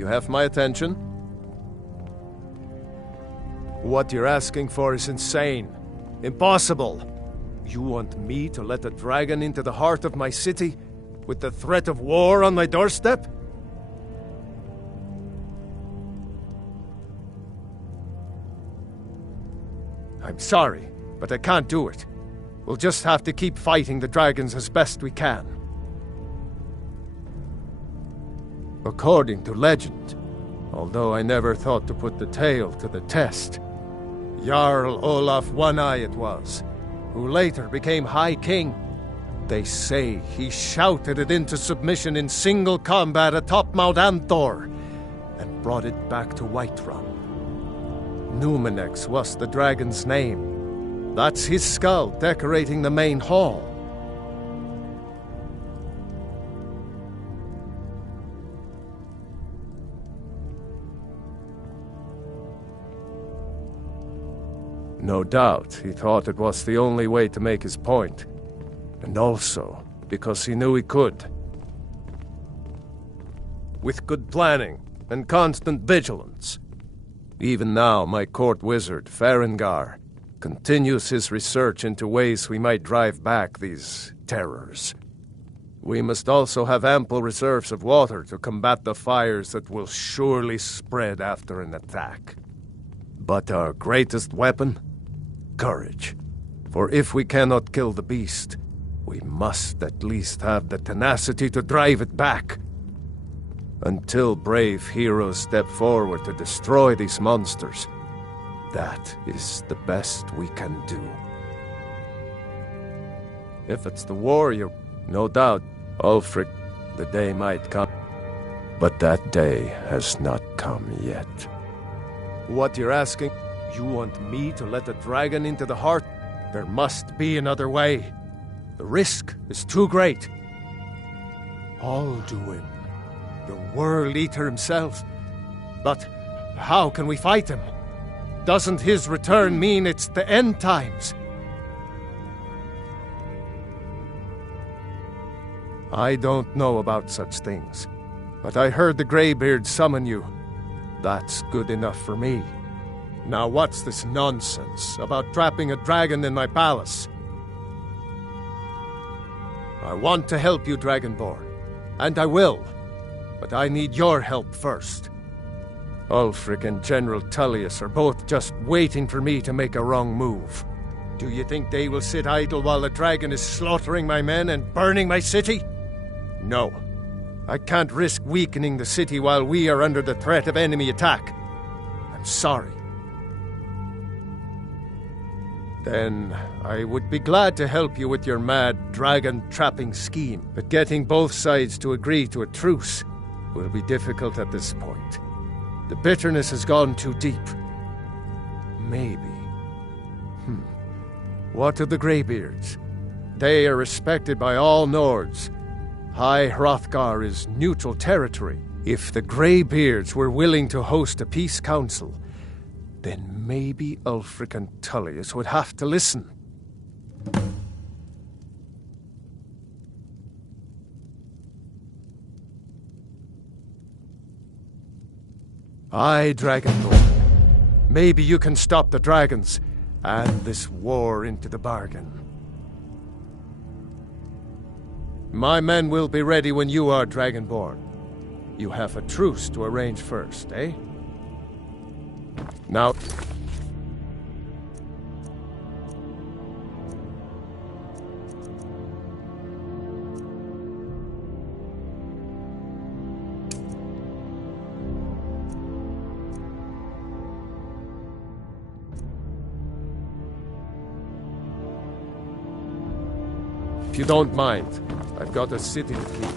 You have my attention. What you're asking for is insane. Impossible. You want me to let a dragon into the heart of my city, with the threat of war on my doorstep? I'm sorry, but I can't do it. We'll just have to keep fighting the dragons as best we can. According to legend, although I never thought to put the tale to the test, Jarl Olaf One-Eye it was, who later became High King. They say he shouted it into submission in single combat atop Mount Anthor, and brought it back to Whiterun. Numenex was the dragon's name. That's his skull decorating the main hall. No doubt he thought it was the only way to make his point. And also because he knew he could. With good planning and constant vigilance. Even now, my court wizard, Farengar, continues his research into ways we might drive back these terrors. We must also have ample reserves of water to combat the fires that will surely spread after an attack. But our greatest weapon? Courage. For if we cannot kill the beast, we must at least have the tenacity to drive it back. Until brave heroes step forward to destroy these monsters, that is the best we can do. If it's the warrior, no doubt, Ulfric, the day might come. But that day has not come yet. What you're asking? You want me to let a dragon into the heart? There must be another way. The risk is too great. Alduin, the World Eater himself. But how can we fight him? Doesn't his return mean it's the end times? I don't know about such things, but I heard the Greybeard summon you. That's good enough for me. Now what's this nonsense about trapping a dragon in my palace? I want to help you, Dragonborn, and I will, but I need your help first. Ulfric and General Tullius are both just waiting for me to make a wrong move. Do you think they will sit idle while the dragon is slaughtering my men and burning my city? No. I can't risk weakening the city while we are under the threat of enemy attack. I'm sorry. Then I would be glad to help you with your mad dragon-trapping scheme, but getting both sides to agree to a truce will be difficult at this point. The bitterness has gone too deep. Maybe. What of the Greybeards? They are respected by all Nords. High Hrothgar is neutral territory. If the Greybeards were willing to host a peace council, then maybe Ulfric and Tullius would have to listen. Aye, Dragonborn. Maybe you can stop the dragons, and this war into the bargain. My men will be ready when you are, Dragonborn. You have a truce to arrange first, eh? Now... If you don't mind, I've got a city to keep.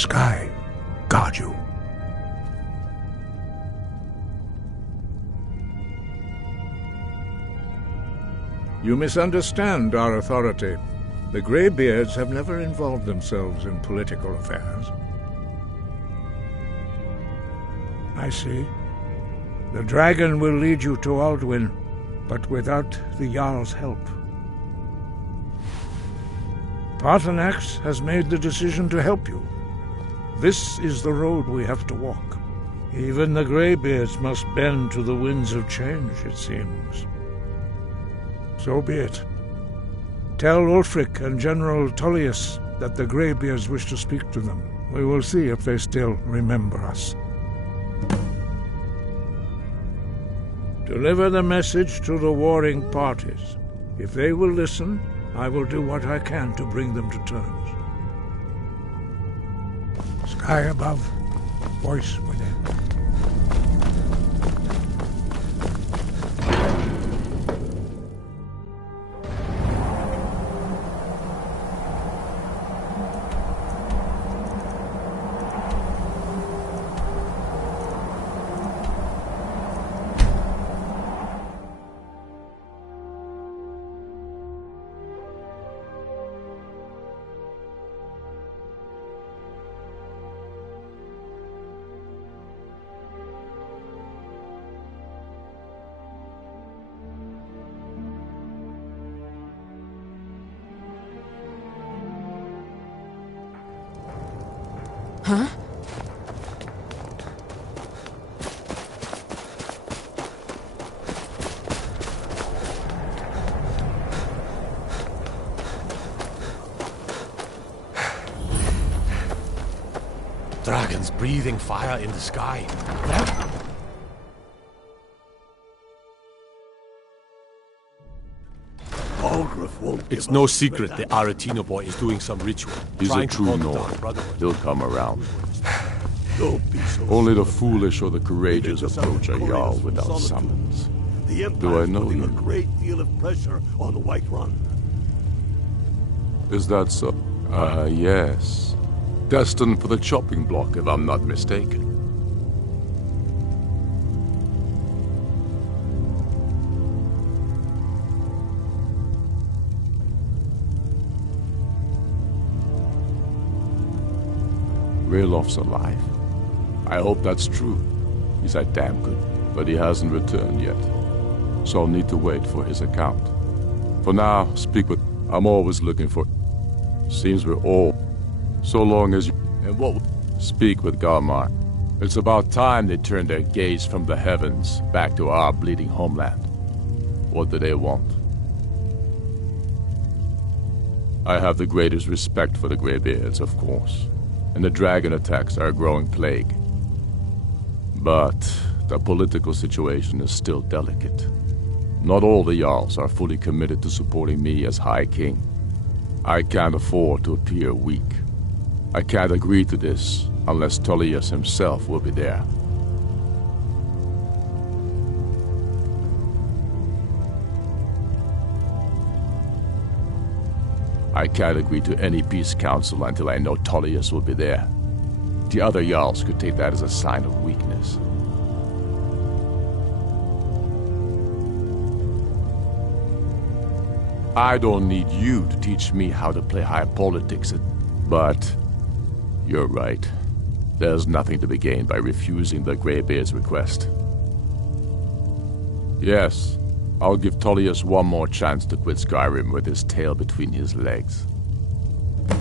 Sky guard you. You misunderstand our authority. The Greybeards have never involved themselves in political affairs. I see. The dragon will lead you to Alduin, but without the Jarl's help. Paarthurnax has made the decision to help you. This is the road we have to walk. Even the Greybeards must bend to the winds of change, it seems. So be it. Tell Ulfric and General Tullius that the Greybeards wish to speak to them. We will see if they still remember us. Deliver the message to the warring parties. If they will listen, I will do what I can to bring them to terms. Sky above, voice within. Huh? Dragons breathing fire in the sky. It's no secret the Aretino boy is doing some ritual. He's a true Nord. He'll come around. Only the foolish or the courageous approach a Jarl without summons. Do I know you? A great deal of pressure on the Whiterun. Is that so? Yes. Destined for the chopping block, if I'm not mistaken. Railof's alive. I hope that's true. He's a damn good, but he hasn't returned yet. So I'll need to wait for his account. For now, speak with... I'm always looking for... Seems we're all... So long as you... And what... Speak with Garmar. It's about time they turned their gaze from the heavens back to our bleeding homeland. What do they want? I have the greatest respect for the Greybeards, of course. And the dragon attacks are a growing plague. But the political situation is still delicate. Not all the Jarls are fully committed to supporting me as High King. I can't afford to appear weak. I can't agree to this unless Tullius himself will be there. I can't agree to any peace council until I know Tullius will be there. The other Jarls could take that as a sign of weakness. I don't need you to teach me how to play high politics, but you're right. There's nothing to be gained by refusing the Greybeard's request. Yes, I'll give Tullius one more chance to quit Skyirm with his tail between his legs.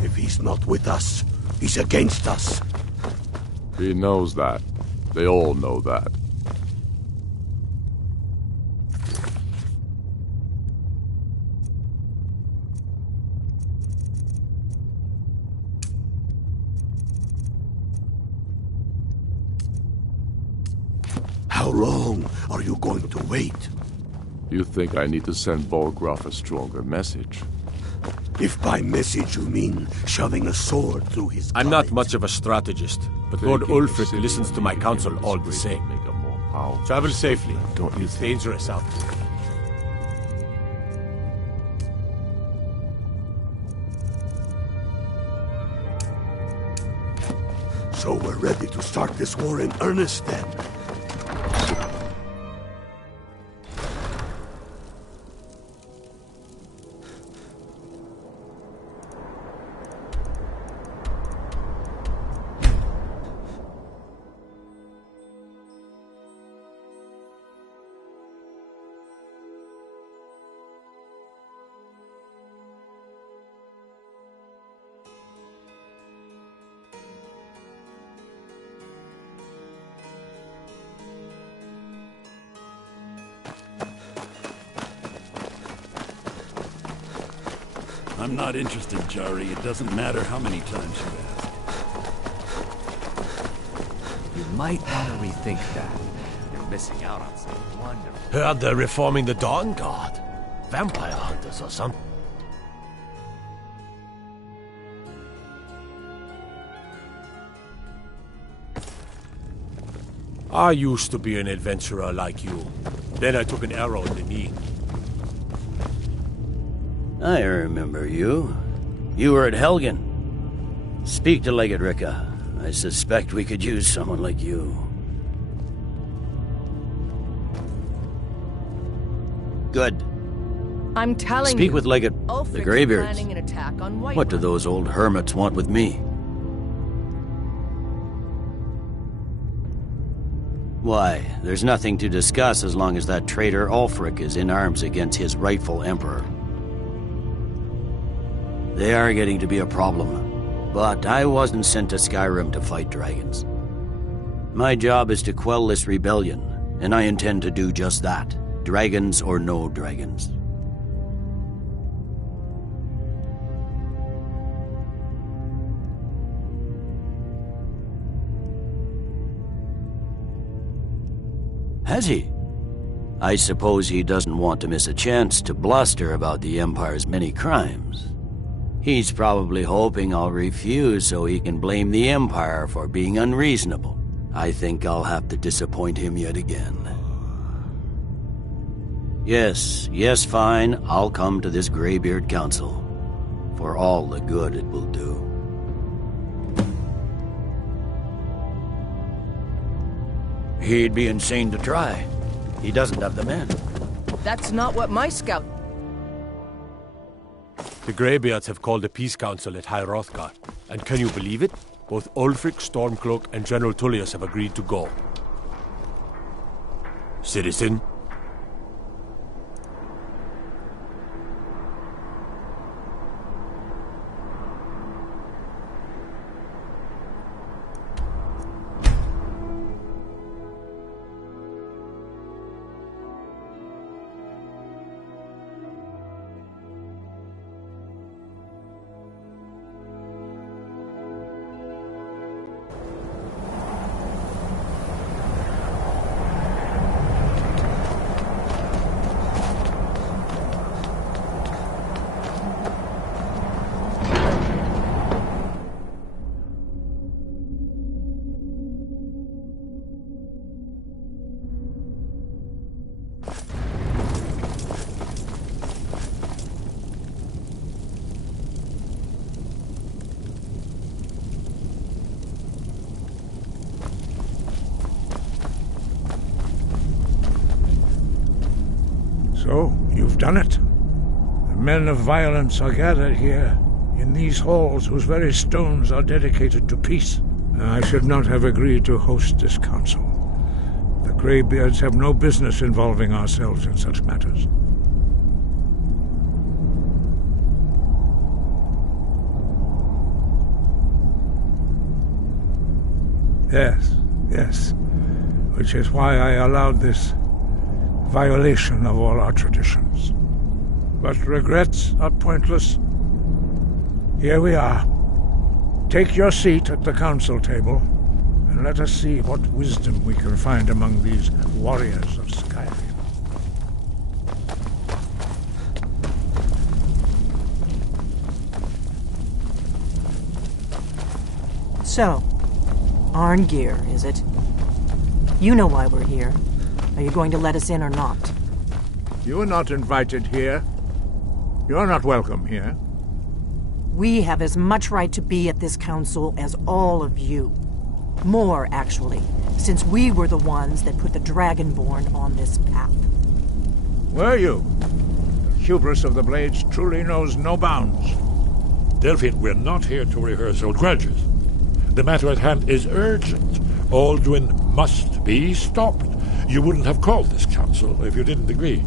If he's not with us, he's against us. He knows that. They all know that. How long are you going to wait? You think I need to send Bolgraf a stronger message? If by message you mean shoving a sword through his I'm not guide. much of a strategist, but Lord Ulfric listens to my counsel all the same. Make him more powerful. Travel safely. Don't you It's think? dangerous out there. ready to start this war in earnest, then. I'm not interested, Jari. It doesn't matter how many times you ask. You might want to rethink that. You're missing out on some wonderful... Heard they're reforming the Dawn Guard. Vampire hunters or something. I used to be an adventurer like you. Then I took an arrow in the knee. I remember you. You were at Helgen. Speak to Legate Ricka. I suspect we could use someone like you. Good. I'm telling you. Speak with Legate the Greybeards. Planning an attack on Whiterun. What do those old hermits want with me? Why, there's nothing to discuss as long as that traitor Ulfric is in arms against his rightful emperor. They are getting to be a problem, but I wasn't sent to Skyirm to fight dragons. My job is to quell this rebellion, and I intend to do just that, dragons or no dragons. Has he? I suppose he doesn't want to miss a chance to bluster about the Empire's many crimes. He's probably hoping I'll refuse so he can blame the Empire for being unreasonable. I think I'll have to disappoint him yet again. Yes, fine, I'll come to this Greybeard Council. For all the good it will do. He'd be insane to try. He doesn't have the men. That's not what my scout... The Greybeards have called a peace council at High Hrothgar. And can you believe it? Both Ulfric, Stormcloak, and General Tullius have agreed to go. Citizen? So, you've done it. The men of violence are gathered here, in these halls whose very stones are dedicated to peace. I should not have agreed to host this council. The Greybeards have no business involving ourselves in such matters. Yes. Which is why I allowed this violation of all our traditions. But regrets are pointless. Here we are. Take your seat at the council table, and let us see what wisdom we can find among these warriors of Skyirm. So, Arngeir, is it? You know why we're here. Are you going to let us in or not? You are not invited here. You're not welcome here. We have as much right to be at this council as all of you. More, actually, since we were the ones that put the Dragonborn on this path. Were you? The hubris of the Blades truly knows no bounds. Delphine, we're not here to rehearse old grudges. The matter at hand is urgent. Alduin must be stopped. You wouldn't have called this council if you didn't agree.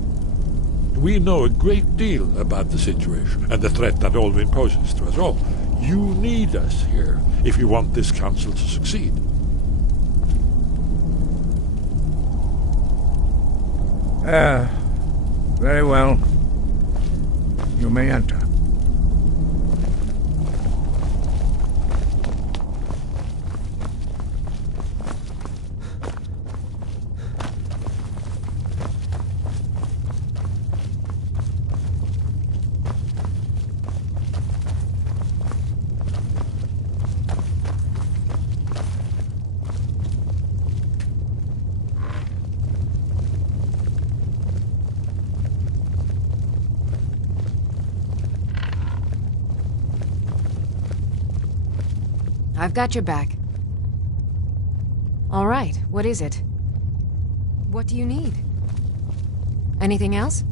We know a great deal about the situation and the threat that Alduin poses to us all. You need us here if you want this council to succeed. Very well. You may enter. I've got your back. All right, what is it? What do you need? Anything else?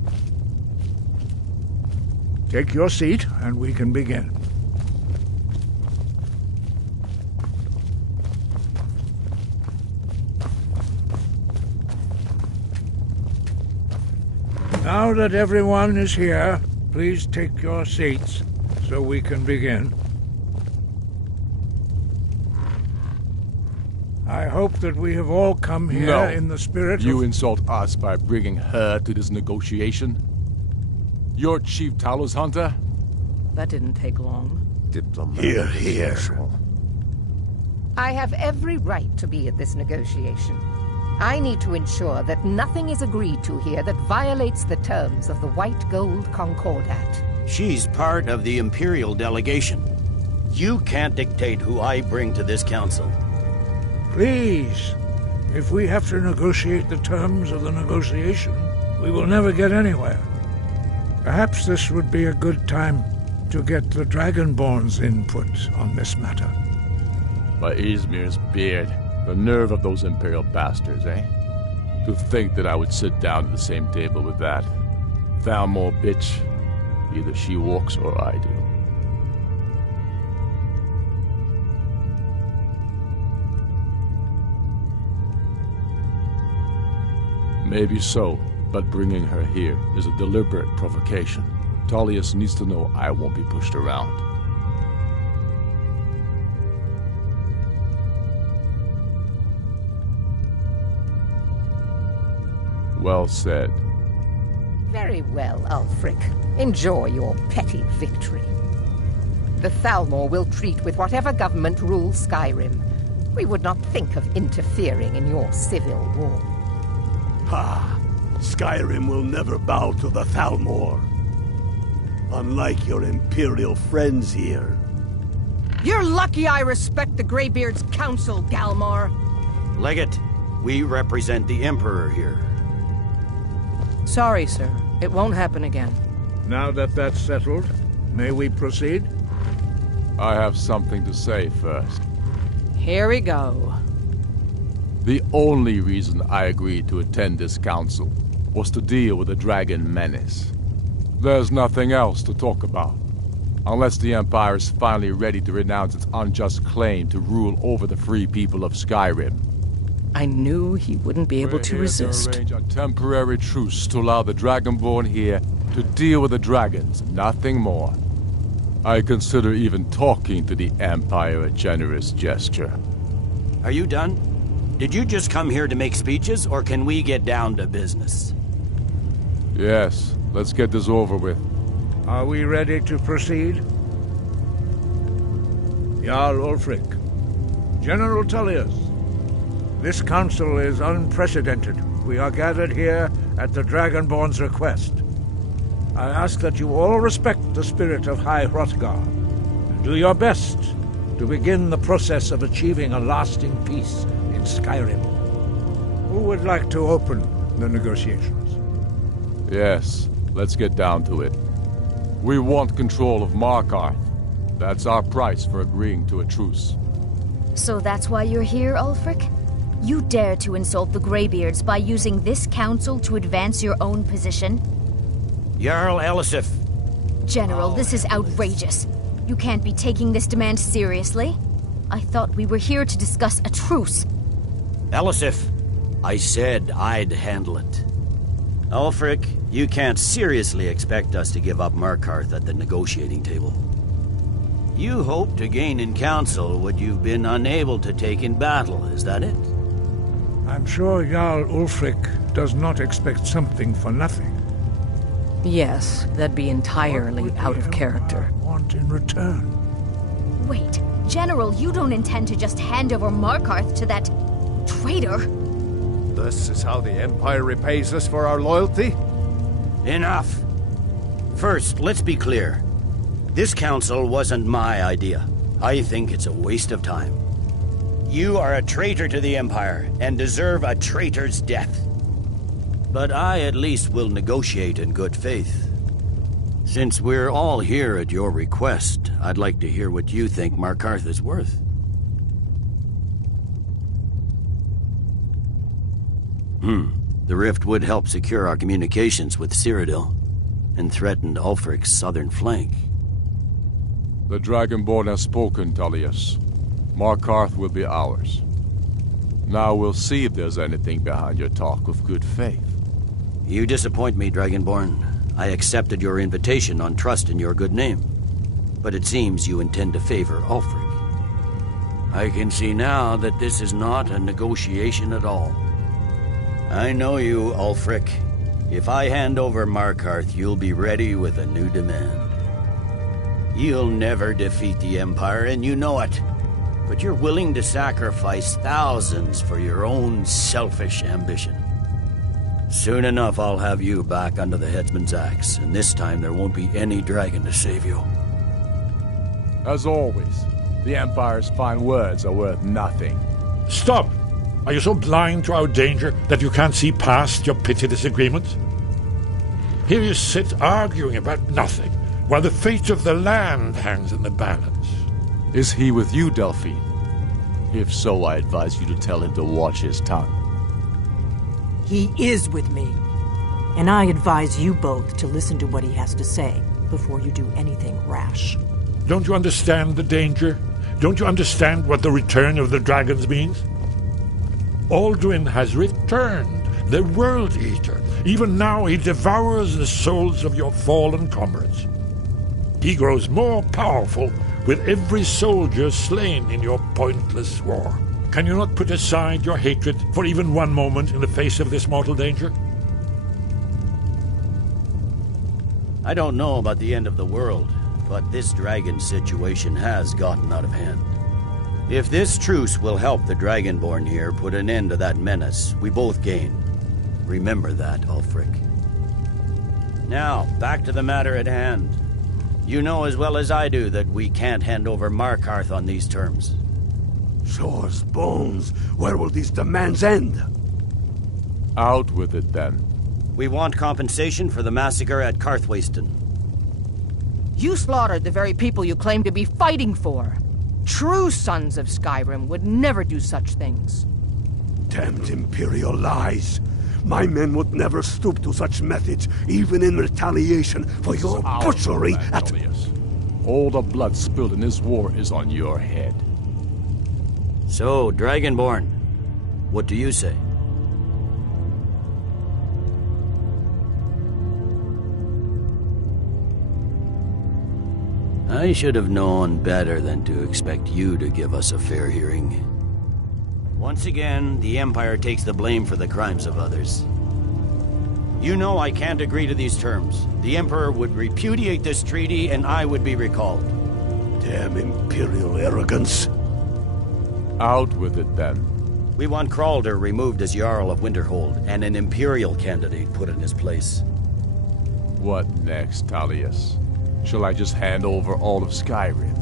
Take your seat, and we can begin. Now that everyone is here, please take your seats so we can begin. I hope that we have all come here in the spirit You insult us by bringing her to this negotiation? You're Chief Talos Hunter? That didn't take long. Hear, hear. I have every right to be at this negotiation. I need to ensure that nothing is agreed to here that violates the terms of the White Gold Concordat. She's part of the Imperial delegation. You can't dictate who I bring to this council. Please, if we have to negotiate the terms of the negotiation, we will never get anywhere. Perhaps this would be a good time to get the Dragonborn's input on this matter. By Izmir's beard, the nerve of those Imperial bastards, eh? To think that I would sit down at the same table with that. Thalmor bitch. Either she walks or I do. Maybe so, but bringing her here is a deliberate provocation. Tullius needs to know I won't be pushed around. Well said. Very well, Ulfric. Enjoy your petty victory. The Thalmor will treat with whatever government rules Skyrim. We would not think of interfering in your civil war. Ha! Skyrim will never bow to the Thalmor. Unlike your Imperial friends here. You're lucky I respect the Greybeard's counsel, Galmar. Legate, we represent the Emperor here. Sorry, sir. It won't happen again. Now that that's settled, may we proceed? I have something to say first. Here we go. The only reason I agreed to attend this council was to deal with the dragon menace. There's nothing else to talk about. Unless the Empire is finally ready to renounce its unjust claim to rule over the free people of Skyrim. I knew he wouldn't be able to resist. To arrange a temporary truce to allow the Dragonborn here to deal with the dragons, nothing more. I consider even talking to the Empire a generous gesture. Are you done? Did you just come here to make speeches, or can we get down to business? Yes, let's get this over with. Are we ready to proceed? Jarl Ulfric, General Tullius, this council is unprecedented. We are gathered here at the Dragonborn's request. I ask that you all respect the spirit of High Hrothgar, and do your best to begin the process of achieving a lasting peace in Skyrim. Who would like to open the negotiations? Yes, let's get down to it. We want control of Markarth. That's our price for agreeing to a truce. So that's why you're here, Ulfric? You dare to insult the Greybeards by using this council to advance your own position? Jarl Elisif. General, this is outrageous. You can't be taking this demand seriously. I thought we were here to discuss a truce. Elisif, I said I'd handle it. Ulfric, you can't seriously expect us to give up Markarth at the negotiating table. You hope to gain in council what you've been unable to take in battle, is that it? I'm sure Jarl Ulfric does not expect something for nothing. Yes, that'd be entirely out of character. Want in return? Wait, General, you don't intend to just hand over Markarth to that traitor? This is how the Empire repays us for our loyalty? Enough. First, let's be clear. This council wasn't my idea. I think it's a waste of time. You are a traitor to the Empire and deserve a traitor's death. But I at least will negotiate in good faith. Since we're all here at your request, I'd like to hear what you think Markarth is worth. The rift would help secure our communications with Cyrodiil and threatened Ulfric's southern flank. The Dragonborn has spoken, Tullius. Markarth will be ours. Now we'll see if there's anything behind your talk of good faith. You disappoint me, Dragonborn. I accepted your invitation on trust in your good name. But it seems you intend to favor Ulfric. I can see now that this is not a negotiation at all. I know you, Ulfric. If I hand over Markarth, you'll be ready with a new demand. You'll never defeat the Empire, and you know it. But you're willing to sacrifice thousands for your own selfish ambition. Soon enough, I'll have you back under the headsman's axe, and this time there won't be any dragon to save you. As always, the Empire's fine words are worth nothing. Stop! Are you so blind to our danger that you can't see past your petty disagreements? Here you sit arguing about nothing, while the fate of the land hangs in the balance. Is he with you, Delphine? If so, I advise you to tell him to watch his tongue. He is with me. And I advise you both to listen to what he has to say before you do anything rash. Don't you understand the danger? Don't you understand what the return of the dragons means? Alduin has returned, the World Eater. Even now he devours the souls of your fallen comrades. He grows more powerful with every soldier slain in your pointless war. Can you not put aside your hatred for even one moment in the face of this mortal danger? I don't know about the end of the world, but this dragon situation has gotten out of hand. If this truce will help the Dragonborn here put an end to that menace, we both gain. Remember that, Ulfric. Now, back to the matter at hand. You know as well as I do that we can't hand over Markarth on these terms. Show us bones. Where will these demands end? Out with it, then. We want compensation for the massacre at Karthwasten. You slaughtered the very people you claim to be fighting for. True sons of Skyrim would never do such things. Damned Imperial lies. My men would never stoop to such methods, even in retaliation for your butchery at... All the blood spilled in this war is on your head. So, Dragonborn, what do you say? I should have known better than to expect you to give us a fair hearing. Once again, the Empire takes the blame for the crimes of others. You know I can't agree to these terms. The Emperor would repudiate this treaty and I would be recalled. Damn Imperial arrogance. Out with it, then. We want Kralder removed as Jarl of Winterhold and an Imperial candidate put in his place. What next, Tullius? Shall I just hand over all of Skyrim?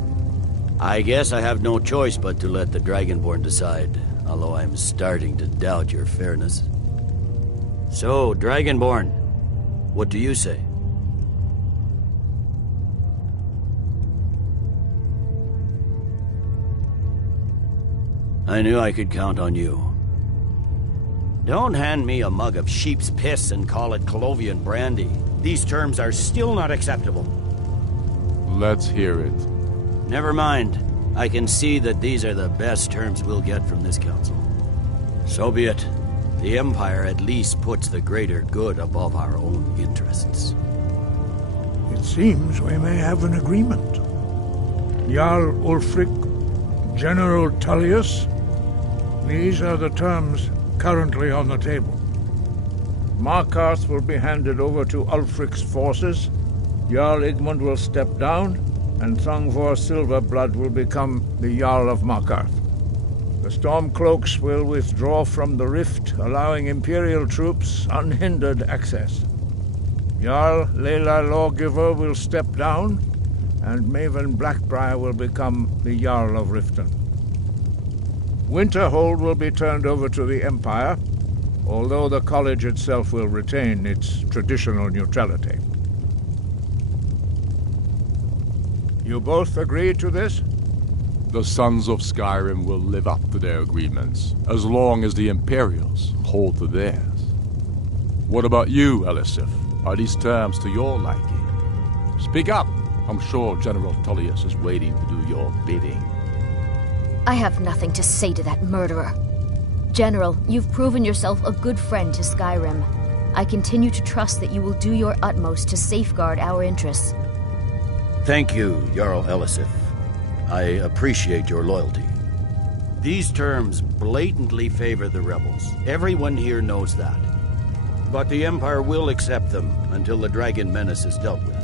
I guess I have no choice but to let the Dragonborn decide, although I'm starting to doubt your fairness. So, Dragonborn, what do you say? I knew I could count on you. Don't hand me a mug of sheep's piss and call it Colovian brandy. These terms are still not acceptable. Let's hear it. Never mind. I can see that these are the best terms we'll get from this council. So be it. The Empire at least puts the greater good above our own interests. It seems we may have an agreement. Jarl Ulfric, General Tullius, these are the terms currently on the table. Markarth will be handed over to Ulfric's forces, Jarl Igmund will step down, and Thongvor Silverblood will become the Jarl of Markarth. The Stormcloaks will withdraw from the rift, allowing Imperial troops unhindered access. Jarl Leila Lawgiver will step down, and Maven Blackbriar will become the Jarl of Riften. Winterhold will be turned over to the Empire, although the college itself will retain its traditional neutrality. You both agree to this? The Sons of Skyrim will live up to their agreements, as long as the Imperials hold to theirs. What about you, Elisif? Are these terms to your liking? Speak up! I'm sure General Tullius is waiting to do your bidding. I have nothing to say to that murderer. General, you've proven yourself a good friend to Skyrim. I continue to trust that you will do your utmost to safeguard our interests. Thank you, Jarl Elisif. I appreciate your loyalty. These terms blatantly favor the rebels. Everyone here knows that. But the Empire will accept them until the Dragon Menace is dealt with.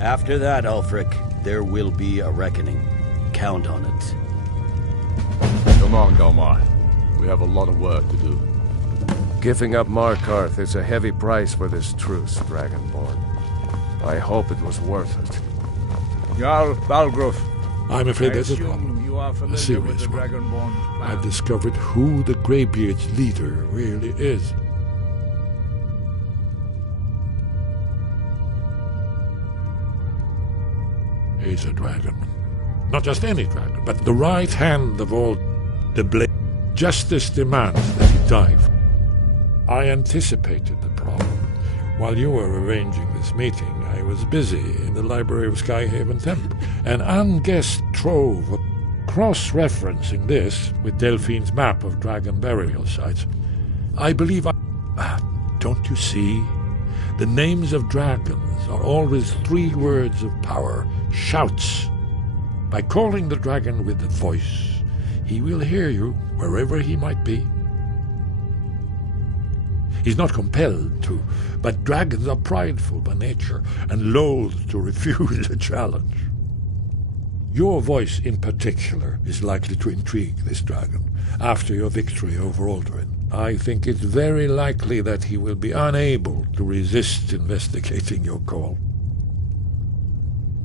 After that, Ulfric, there will be a reckoning. Count on it. Come on, Galmar. We have a lot of work to do. Giving up Markarth is a heavy price for this truce, Dragonborn. I hope it was worth it. Jarl Balgruuf. I'm afraid there's a problem. You are A familiar serious with the one. Dragonborn's plan. I've discovered who the Greybeard's leader really is. He's a dragon. Not just any dragon, but the right hand of all the blade. Justice demands that he die. I anticipated the problem. While you were arranging this meeting, I was busy in the library of Skyhaven Temple. An unguessed trove of cross-referencing this with Delphine's map of dragon burial sites. I believe don't you see? The names of dragons are always 3 words of power, shouts. By calling the dragon with the voice, he will hear you wherever he might be. He's not compelled to, but dragons are prideful by nature and loath to refuse a challenge. Your voice in particular is likely to intrigue this dragon after your victory over Alduin. I think it's very likely that he will be unable to resist investigating your call.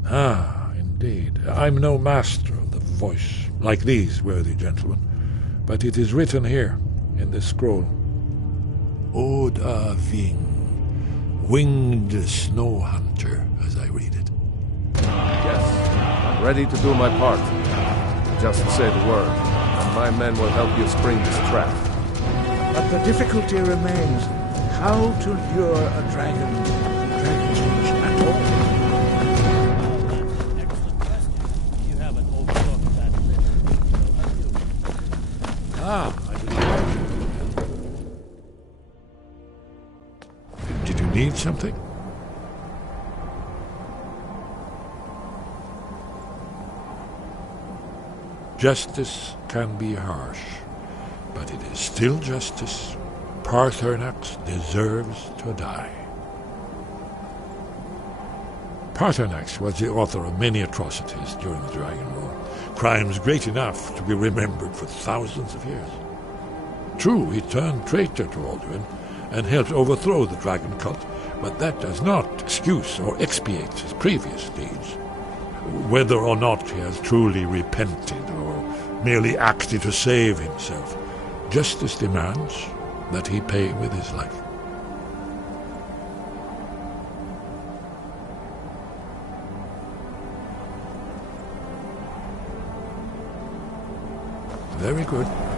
Ah, indeed. I'm no master of the voice, like these worthy gentlemen, but it is written here in this scroll. Oda Ving, winged snow hunter, as I read it. Yes, I'm ready to do my part. Just say the word, and my men will help you spring this trap. But the difficulty remains how to lure a dragon to Dragon's Reach at all. Excellent question. You haven't overlooked that list. Ah, I believe. Did you need something? Justice can be harsh, but it is still justice. Paarthurnax deserves to die. Paarthurnax was the author of many atrocities during the Dragon War, crimes great enough to be remembered for thousands of years. True, he turned traitor to Alduin and helped overthrow the dragon cult, but that does not excuse or expiate his previous deeds. Whether or not he has truly repented or merely acted to save himself, justice demands that he pay with his life. Very good.